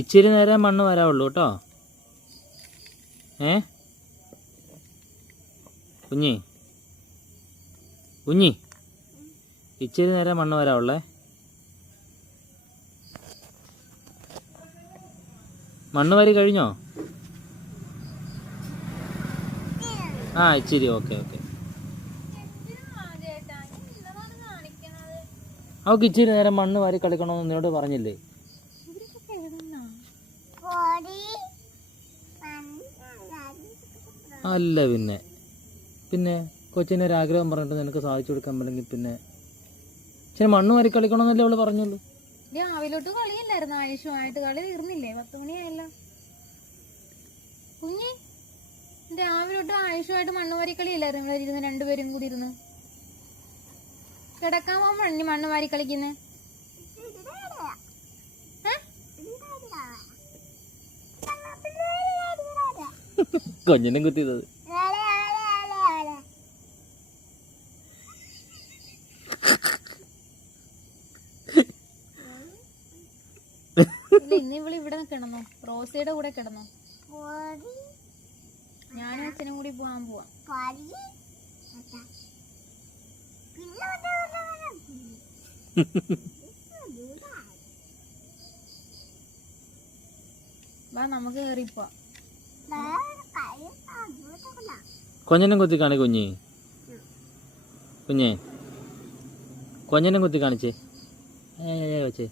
ഇച്ചിരി നേരം മണ്ണ് വരാവുള്ളൂ കേട്ടോ. കുഞ്ഞി കുഞ്ഞി ഇച്ചിരി നേരം മണ്ണ് വരാവുള്ളേ. മണ്ണ് വാരി കഴിഞ്ഞോ? ആ ഇച്ചിരി. Okay okay. അവൾക്ക് ഇച്ചിരി നേരം മണ്ണ് വാരി കളിക്കണമെന്ന് നിന്നോട് പറഞ്ഞില്ലേ? അല്ല പിന്നെ പിന്നെ കൊച്ചിൻ്റെ ഒരു ആഗ്രഹം പറഞ്ഞിട്ട് നിനക്ക് സാധിച്ചു കൊടുക്കാൻ പറ്റില്ലെങ്കിൽ പിന്നെ ശരി മണ്ണ് വാരി കളിക്കണമെന്നല്ലേ അവള് പറഞ്ഞുള്ളൂ. രാവിലോട്ട് കളിയില്ലായിരുന്നു ആയുഷുമായിട്ട്. കളി തീർന്നില്ലേ? 10 മണിയായല്ലോ കുഞ്ഞി. രാവിലോട്ട് ആയുഷുമായിട്ട് മണ്ണ് വാരി കളിയില്ലായിരുന്നു? ഇവിടെ ഇരുന്ന് രണ്ടുപേരും കൂടി ഇരുന്ന് കിടക്കാൻ പോകുമ്പോഴാണ് മണ്ണ് വാരി കളിക്കുന്നേ. കൊഞ്ഞിനും കുത്തിയത് ഇന്ന് ഇവള് ഇവിടെ കിടന്നോ? റോസിയുടെ കൂടെ കിടന്നോ? ഞാനും അച്ഛനും കൂടി പോവാൻ പോവാ. വാ നമുക്ക് കേറിപ്പോ. കൊഞ്ഞനും കുത്തി കാണി കുഞ്ഞി. കുഞ്ഞേ കൊഞ്ഞനും കുത്തി കാണിച്ചേ വെച്ചേ.